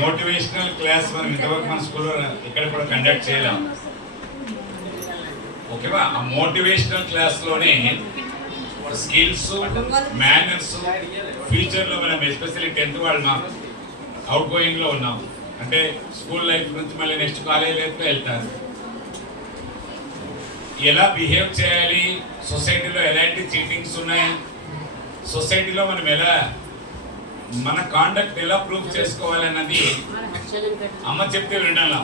Motivational class మనం ఇంతవరకు మన స్కూల్లో ఇక్కడ కూడా కండక్ట్ చేయలేం. ఓకేవా? ఆ మోటివేషనల్ క్లాస్లోనే స్కిల్స్, మేనర్స్, ఫ్యూచర్లో మనం ఎస్పెషల్లీ 10th వాళ్ళు అవుట్ గోయింగ్లో ఉన్నాం అంటే స్కూల్ లైఫ్ నుంచి మళ్ళీ నెక్స్ట్ కాలేజ్ లైఫ్లో వెళ్తారు. ఎలా బిహేవ్ చేయాలి, సొసైటీలో ఎలాంటి చీటింగ్స్ ఉన్నాయి, సొసైటీలో మనం ఎలా మన కాండక్ట్ ఎలా ప్రూవ్ చేసుకోవాలన్నది అమ్మ చెప్తే వినడంలా,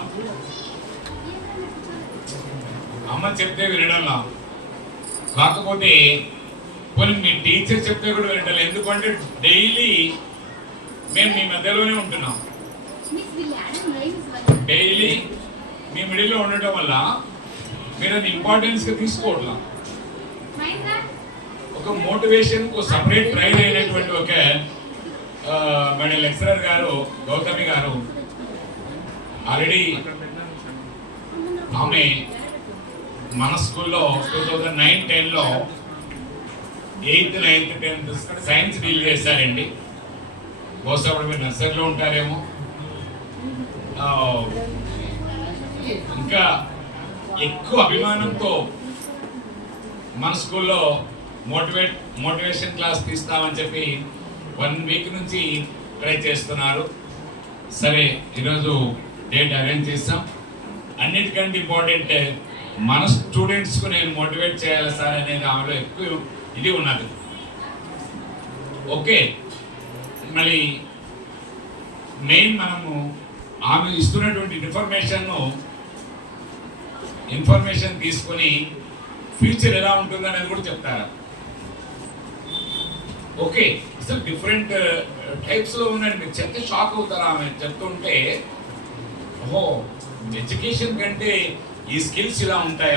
అమ్మ చెప్తే వినడంలా. కాకపోతే కొన్ని మీ టీచర్ చెప్తే కూడా వినడం. ఎందుకంటే డైలీ మేము మీ మధ్యలోనే ఉంటున్నాం, డైలీ మీ మిడిల్లో ఉండటం వల్ల మీరు అది ఇంపార్టెన్స్గా తీసుకోవట్లా. ఒక మోటివేషన్కు సపరేట్ ట్రైన్ అయినటువంటి ఒక మన లెక్చరర్ గారు గౌతమి గారు ఆల్రెడీ ఆమె మన స్కూల్లో 2009-10లో 8th, 9th, 10th science deal చేశారండి. బహుశా అప్పుడు మీరు నర్సరీలో ఉంటారేమో. ఇంకా ఎక్కువ అభిమానంతో మన స్కూల్లో మోటివేషన్ క్లాస్ తీస్తామని చెప్పి 1 వీక్ నుంచి ట్రై చేస్తున్నారు. సరే, ఈరోజు డేట్ అరేంజ్ చేస్తాం. అన్నిటికంటే ఇంపార్టెంట్ మన స్టూడెంట్స్కు నేను మోటివేట్ చేయాలి సార్ అనేది ఆమెలో ఎక్కువ ఇది ఉన్నది. ఓకే, మళ్ళీ మెయిన్ మనము ఆమె ఇస్తున్నటువంటి ఇన్ఫర్మేషన్ తీసుకొని ఫ్యూచర్ ఎలా ఉంటుంది అనేది కూడా చెప్తారా. ఓకే, అసలు డిఫరెంట్ టైప్స్లో ఉన్నాడు. మీరు చెప్తే షాక్ అవుతారా ఆమె చెప్తుంటే. ఓహో, ఎడ్యుకేషన్ కంటే ఈ స్కిల్స్ ఇలా ఉంటాయా,